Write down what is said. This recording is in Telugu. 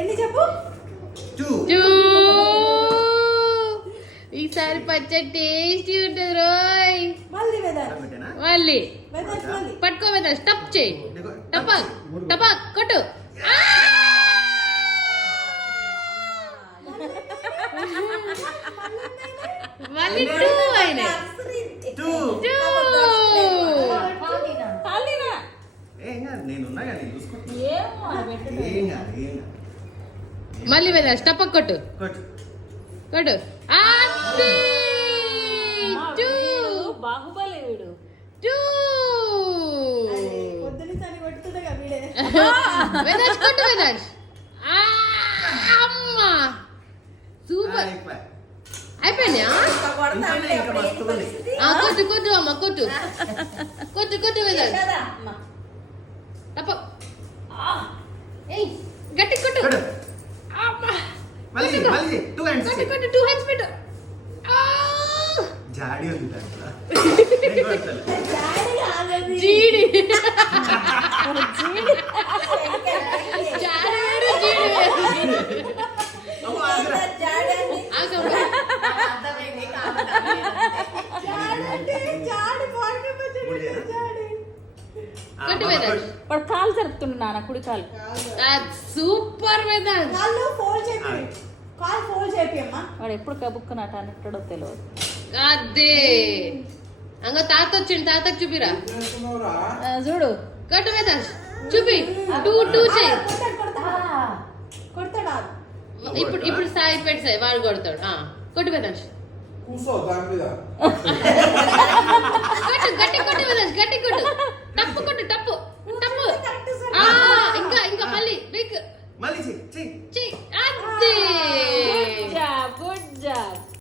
ఎన్ని చెప్పు? 2. ఈసారి పచ్చడి టేస్టీ ఉంటుంది రోయ్. మళ్ళీ వెదర్. మళ్ళీ వెదర్ మళ్ళీ. పట్టుకో వెదర్ స్టప్ చేయి. టపక్ టపక్ కొట్టు. మళ్ళీ 2 అయినాయి. 2. 2. ఖాళీనా? నేనున్నా కానీ చూసుకో. ఏమో అది పెట్టు. ఏం కాదు, ఏం కాదు. మళ్ళీ వెదర్ స్టపక్ కొట్టు కొట్టు. కొట్టు. బాహుబలి వీడు. 2. పొద్దునిసారి కొట్టుతుండగా వీడే. వెదర్ కొట్టు వెదర్. అమ్మా సూపర్. అయిపోయి. అయిపోయినా ఇంకా మస్తు ఉంది. కొట్టు కొట్టు అమ్మ కొట్టు కొట్టు కొట్టు వెదర్ తప్ప. ఏయ్ గట్టి కొట్టు. కొట్టు. అమ్మా మళ్ళీ 2 hands. కొట్టు కొట్టు 2 hands పెట్టు. జాడి ఉంది దాంట్లో. నేను కొడతాను. జీడి జీడి. జాడి జీడి అమ్మో, ఆగురా. ఆగమ్మ. కొట్టు వెదర్. వాడు కాలు జరుపుతుండు నాన్న, కుడి కాలు. Super weather. కాళ్ళు ఫోల్డ్ చేపి. కాలు ఫోల్డ్ చేపి అమ్మా. వాడు ఎప్పుడు కబుక్కున అట అంటాడో తెలియదు. అదే అంగ తాత వచ్చిండు తాతకు చూపిరా. చూడు కొట్టు వెదర్ చూపి. 2 చేయి. కొడతాడా? ఇప్పుడు ఇప్పుడు సాయి పెట్టి సాయి వాడు కొడతాడు. కొట్టు వెదర్. కూర్చో దాని మీద. కొట్టు గట్టి కొట్టు వెదర్ గట్టి